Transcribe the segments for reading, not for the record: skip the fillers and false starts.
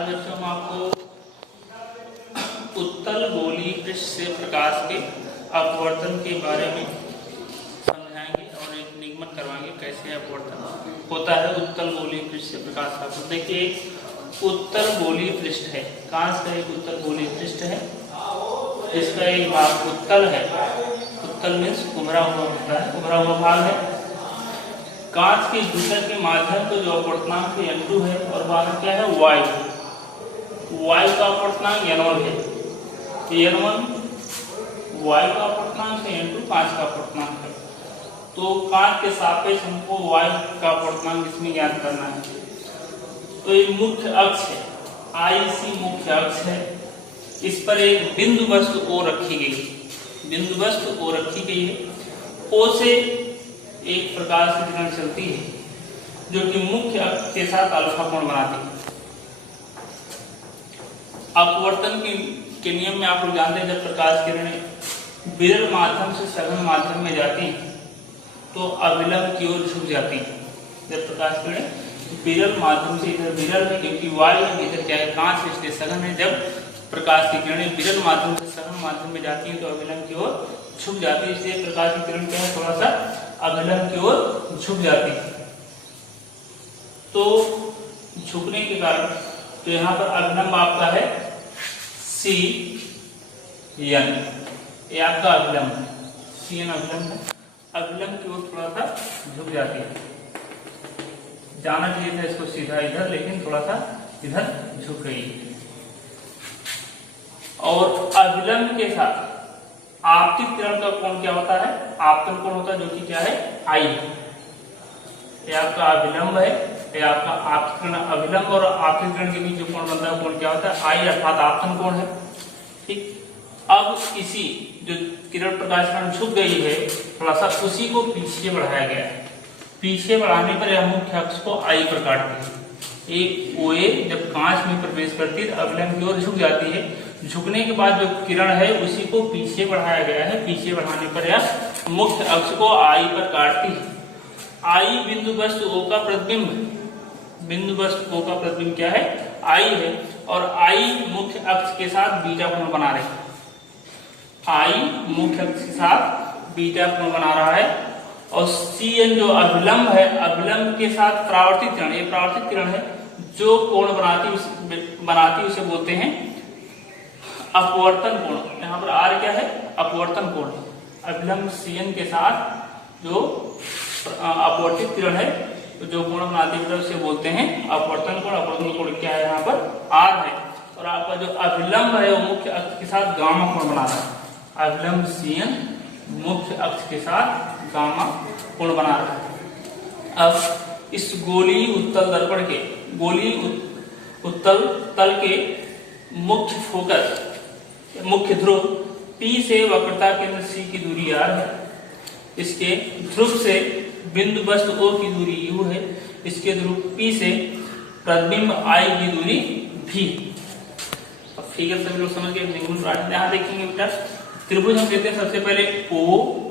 आज बच्चों हम आपको उत्तल गोलीय पृष्ठ से प्रकाश के अपवर्तन के बारे में समझाएंगे और एक निगमन करवाएंगे कैसे अपवर्तन होता है उत्तल गोलीय पृष्ठ से प्रकाश का। तो देखिए उत्तल गोलीय पृष्ठ है, कांच का एक उत्तल गोलीय पृष्ठ है, इसका एक भाग उत्तल है। उत्तल मीन्स उभरा हुआ होता है, उभरा हुआ भाग है। कांच के भीतर के माध्यम को जो अपवर्तनांक n2 है और बाहर क्या है वायु, वायु का अपवर्तनांक n1 है। n1 वायु का अपवर्तनांक है, n2 कांच का अपवर्तनांक है। तो कांच के सापेक्ष हमको वायु का अपवर्तनांक इसमें ज्ञात करना है। तो ये मुख्य अक्ष है, IC मुख्य अक्ष है। इस पर एक बिंदु वस्तु O रखी गई है, बिंदु वस्तु O रखी गई है। O से एक प्रकार से किरण चलती है जो कि मुख्य अक्ष के साथ अल्फा कोण बनाती है। अपवर्तन के नियम में आप लोग जानते हैं, जब प्रकाश किरणें विरल माध्यम से सघन माध्यम में जाती हैं तो अविलंब की ओर झुक जाती हैं। जब प्रकाश किरणें विरल माध्यम से, इधर विरल है क्योंकि वायु है, इधर क्या है कांच है इसलिए सघन है। जब प्रकाश की किरणें विरल माध्यम से सघन माध्यम में जाती हैं तो अविलंब की ओर झुक जाती है, इसलिए प्रकाश की किरण क्या है थोड़ा सा अविलंब की ओर झुक जाती है। तो झुकने के कारण तो यहाँ पर अविलंब आपका है CN, ये आपका अविलंब है, CN अविलंब है। अविलंब की ओर थोड़ा सा झुक जाती है, जाना चाहिए था इसको सीधा इधर, लेकिन थोड़ा सा इधर झुक गई है। और अविलंब के साथ आपतित किरण का कोण क्या होता है, आपतन कोण होता है, जो कि क्या है I है। ये आपका अविलंब है, ये आपका आपतित किरण, अविलंब और आपतित किरण के बीच जो कोण बनता है कोण क्या होता है I, अर्थात आपतन कोण है। ठीक, अब इसी जो किरण प्रकाश किरण झुक गई है थोड़ा सा, उसी को पीछे बढ़ाया गया है। पीछे बढ़ाने पर यह मुख्य अक्ष को I पर काटती है। एक OA जब कांच में प्रवेश करती है अविलंब की ओर झुक जाती है। झुकने के बाद जो किरण है उसी को पीछे बढ़ाया गया है। पीछे बढ़ाने पर यह मुख्य अक्ष को I पर काटती है। I बिंदु वस्तु O का प्रतिबिंब, बिंदु वस्तु O का प्रतिबिंब क्या है I है, और I मुख्य अक्ष के साथ बीटा कोण बना रही है। I मुख्य अक्ष के साथ बीटा कोण बना रहा है। और CN जो अविलंब है, अविलंब के साथ परावर्तित किरण, ये परावर्तित किरण है जो कोण बनाती उसे बोलते हैं अपवर्तन कोण। यहाँ पर R क्या है अपवर्तन कोण। अविलंब CN के साथ जो अपवर्तित किरण है जो कोण बनाती है उसे बोलते हैं अपवर्तन कोण। अपवर्तन कोण क्या है यहाँ पर R है। और आपका जो अविलंब है वो मुख्य अक्ष के साथ गामा कोण बना रहा है। अविलंब CN मुख्य अक्ष के साथ गामा कोण बना रहा है। अब इस गोलीय उत्तल दर्पण के, गोलीय उत्तल तल के मुख्य फोकस, मुख्य ध्रुव P से वक्रता केंद्र C की दूरी R है। इसके ध्रुव से बिंदु वस्तु O की दूरी U है। इसके ध्रुव P से प्रतिबिंब I की दूरी V। अब फिगर सभी लोग समझ गए, निगमन प्राचल यहाँ देखेंगे बेटा। त्रिभुज हम लेते हैं सबसे पहले OAC,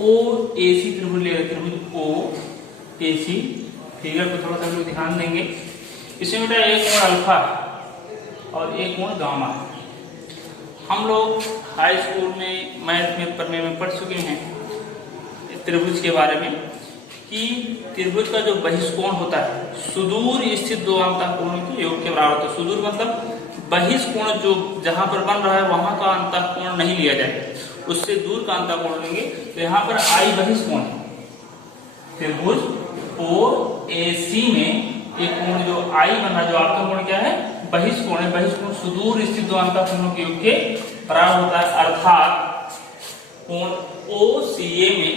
OAC त्रिभुज ले रहे, त्रिभुज OAC। फिगर को थोड़ा सा लोग ध्यान देंगे। इसमें बेटा एक कोण अल्फा और एक कोण गामा। हम लोग हाई स्कूल में मैथ में पढ़ने में पढ़ चुके हैं त्रिभुज के बारे में कि त्रिभुज का जो बहिष्कोण होता है सुदूर स्थित दो अंतःकोणों के योग के बराबर होता है। सुदूर मतलब बहिष्कोण जो जहां पर बन रहा है वहां का अंतःकोण नहीं लिया जाए, उससे दूर का अंतःकोण लेंगे। तो यहाँ पर I बहिष्कोण है। त्रिभुज OAC में एक कोण जो I बन रहा है, जो आपका कोण क्या है बहिष्कोण है। बहिष्कोण सुदूर स्थित दो अंतःकोणों के योग के बराबर होता है, अर्थात कोण OCA में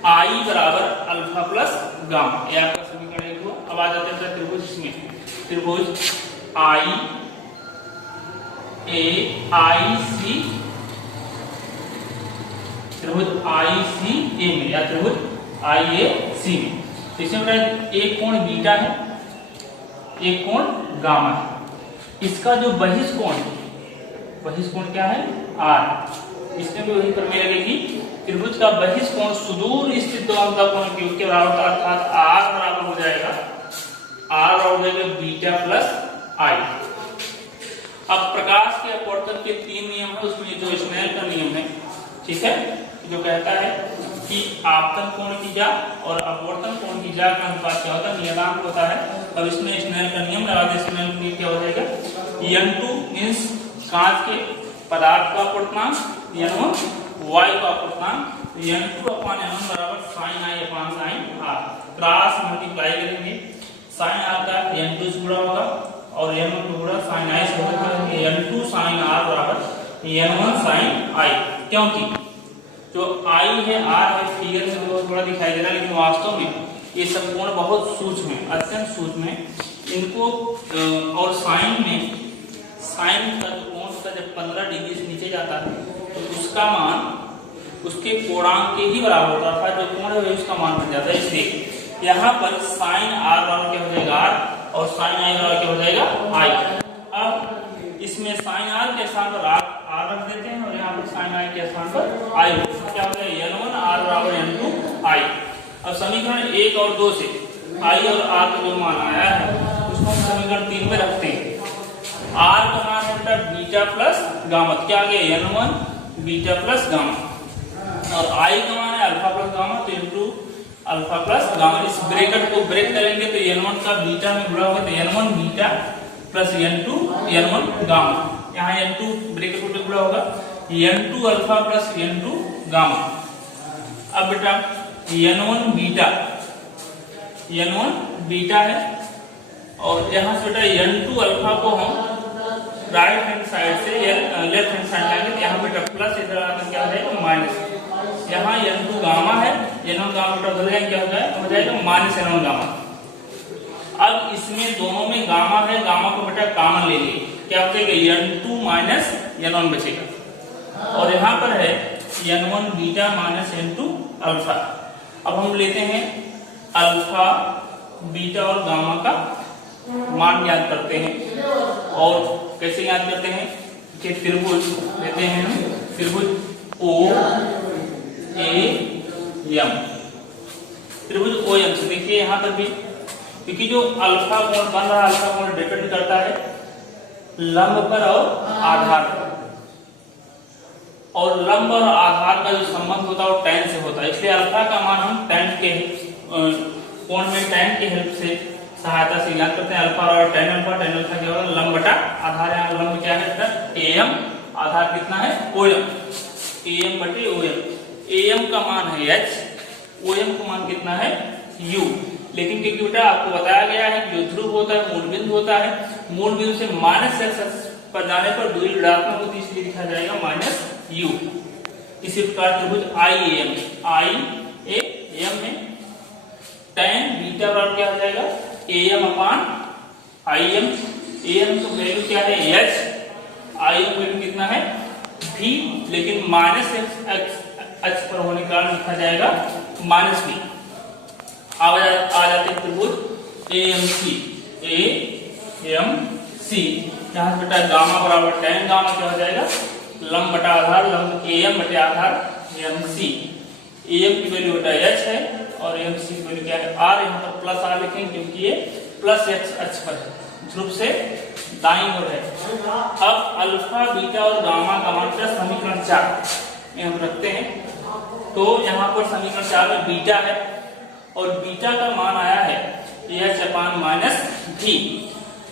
I बराबर अल्फा प्लस गामा। यह आपका समीकरण एक हुआ। अब आ जाते हैं त्रिभुज में, त्रिभुज IAIC, त्रिभुज ICA में या त्रिभुज IAC में। इसमें एक कोण बीटा है, एक कोण गामा है। इसका जो बहिष्कोण है, बहिष्कोण क्या है R, इसमें भी वही प्रमेय लगेगी। त्रिभुज का बहिष्ठ कोण सुदूर स्थित द्वंद्व कोण के बराबर होता है, अर्थात आर बराबर हो जाएगा, आर बराबर हो जाएगा बीटा प्लस आई। अब प्रकाश के अपवर्तन के 3 नियम है, उसमें जो स्नेल का नियम है, ठीक है, जो कहता है कि आपतन कोण की जा और अपवर्तन कोण की जा का अनुपात क्या होता है, नियतांक होता है। अब इसमें स्नेल का नियम लगा दे, स्नेल का नियम क्या हो जाएगा, n2 मींस कांच के पदार्थ का अपवर्तनांक, n1 वायु का अपवर्तनांक, n2/n1 बराबर sin i upon sin r। Cross multiply करेंगे, sin r का n2 से गुणा होगा और n1 को गुणा sin i से होगा, n2 sin r बराबर n1 sin i। क्योंकि जो i है, r है, फिगर में बहुत बड़ा दिखाई दे रहा है, लेकिन वास्तव में ये सब कोण बहुत सूक्ष्म है, अत्यंत सूक्ष्म है। इनको और साइन में, साइन का जो कोण होता है जब 15 डिग्री से नीचे जाता है तो उसका मान उसके कोणांक के ही बराबर होता है, जो कोण है उसका मान बन जाता है। इसलिए यहाँ पर साइन r बराबर क्या हो जाएगा r और साइन i बराबर क्या हो जाएगा i। अब इसमें साइन r के स्थान पर r रख देते हैं और यहाँ पर साइन i के स्थान पर i, क्या हो जाएगा n1 r बराबर n2 i। अब समीकरण 1 और 2 से i और r का जो मान आया है उसको हम समीकरण 3 में रखते हैं। r का मान है बीटा प्लस गामा, क्या आ गया n1 बीटा प्लस गामा, और i का मान है अल्फा प्लस गामा, तो n2 अल्फा प्लस गामा। इस ब्रैकेट को ब्रेक करेंगे तो n1 का बीटा में गुणा होगा, तो n1 beta plus n2 n1 gamma, यहाँ n2 ब्रैकेट में गुणा होगा, n2 alpha plus n2 gamma. अब बेटा n1 बीटा है और यहाँ से बेटा n2 अल्फा को हम राइट हैंड साइड से लेफ्ट हैंड साइड लाएंगे, तो यहाँ बेटा प्लस, इधर आकर क्या हो जाएगा माइनस। यहाँ n2 गामा है, n1 गामा बेटा उधर जाएगा, क्या हो जाएगा माइनस n1 गामा। अब इसमें दोनों में गामा है, गामा को बेटा कॉमन ले लिए, क्या बचेगा n2 माइनस n1 बचेगा, और यहाँ पर है n1 beta minus n2 alpha. अब हम लेते हैं अल्फा, बीटा और गामा का मान ज्ञात करते हैं, और कैसे याद करते हैं कि त्रिभुज लेते हैं हम, त्रिभुज ओ ए एम, त्रिभुज ओ एम से देखिए यहाँ पर भी, क्योंकि जो अल्फा कोण बन रहा है, अल्फा कोण डिपेंड करता है लंब पर और आधार पर, और लंब और आधार का जो संबंध होता है वो tan से होता है। इसलिए अल्फा का मान हम tan के कोण में tan की हेल्प से, सहायता से ज्ञात करते हैं। अल्फा और tan अल्फा क्या होगा, लंब बटा आधार। यहाँ लंब क्या है am, आधार कितना है om, am बटे om। am का मान है h, om का मान कितना है u। लेकिन क्योंकि बेटा आपको बताया गया है कि जो ध्रुव होता है मूल बिंदु होता है, मूल बिंदु से माइनस x पर जाने पर दूरी ऋणात्मक होती है, इसलिए लिखा जाएगा माइनस u। इसी प्रकार त्रिभुज IAM, IAM में tan बीटा बराबर क्या हो जाएगा am अपान IM। am का वैल्यू क्या है h, IM वैल्यू कितना है v, लेकिन माइनस x पर होने के कारण लिखा जाएगा माइनस v। आ जाते हैं त्रिभुज AMC, यहाँ से बेटा गामा बराबर tan गामा क्या हो जाएगा लंब बटा आधार, लंब am बटे आधार MC। am की वैल्यू बेटा h है और MC की वैल्यू क्या है r। यहाँ पर प्लस r लिखेंगे क्योंकि ये प्लस x अक्ष पर है, ध्रुव से दाईं ओर है। अब अल्फा, बीटा और गामा का मान समीकरण 4 में हम रखते हैं, तो यहाँ पर समीकरण 4 में बीटा है और बीटा का मान आया है h अपान माइनस v,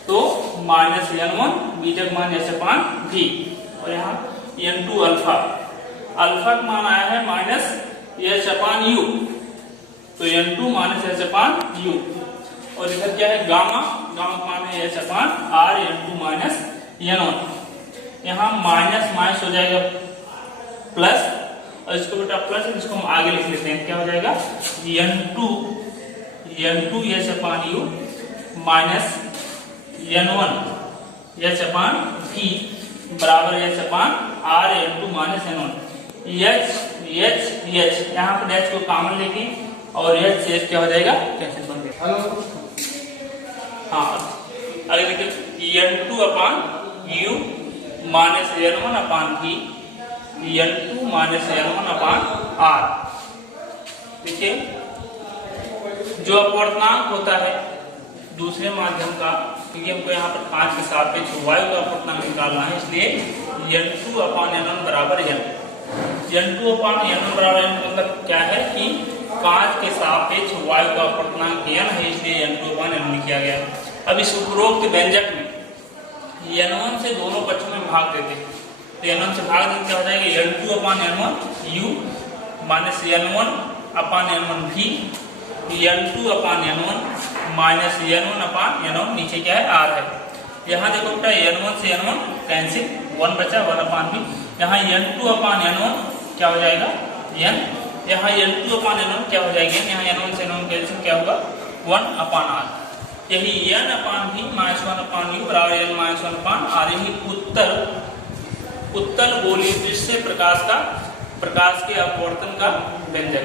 तो माइनस n1, बीटा का मान h अपान v, और यहाँ n2 अल्फा, अल्फा का मान आया है माइनस h अपान u, तो n2 माइनस h अपान u, और इधर क्या है गामा, गामा का मान है h अपान r, n2 माइनस n1। यहाँ माइनस माइनस हो जाएगा प्लस, और इसको बेटा प्लस, इसको हम आगे लिख लेते हैं, क्या हो जाएगा n2 h अपान u माइनस n1 h अपान v बराबर h अपान r, n2 minus n1। h यहाँ पर h को कॉमन लेंगे और h क्या हो जाएगा कैंसिल बन गया। हाँ आगे देखिए n2 अपान u माइनस n1 अपान v, N2 माइनस N1 अपान R। देखिए जो अपवर्तनांक होता है दूसरे माध्यम का, क्योंकि हमको यहाँ पर 5 के सापेक्ष वायु का अपवर्तनांक निकालना है, इसलिए N2 अपान N1 बराबर N। N2 अपान N1 बराबर N मतलब क्या है कि 5 के सापेक्ष वायु का अपवर्तनांक N है, इसलिए N2 अपान N1 किया गया। अब इस उपरोक्त व्यंजक में N1 से दोनों पक्षों में भाग देते हैं, तो N1 से भाग देते क्या हो जाएगा, N2 अपान N1 U माइनस N1 अपान N1 V, N2 अपान N1 माइनस N1 अपान N1, नीचे क्या है R है। यहाँ देखो बेटा N1 से N1 कैंसिल, 1 बचा 1 अपान V। यहाँ N2 अपान N1 क्या हो जाएगा N, यहाँ N2 अपान N1 क्या हो जाएगा, यहाँ N1 से N1 कैंसिल क्या होगा 1 अपान R। यही N अपान V माइनस 1 अपान U बराबर N माइनस 1 अपान R। यही उत्तल गोलीय दृश्य प्रकाश के अपवर्तन का व्यंजक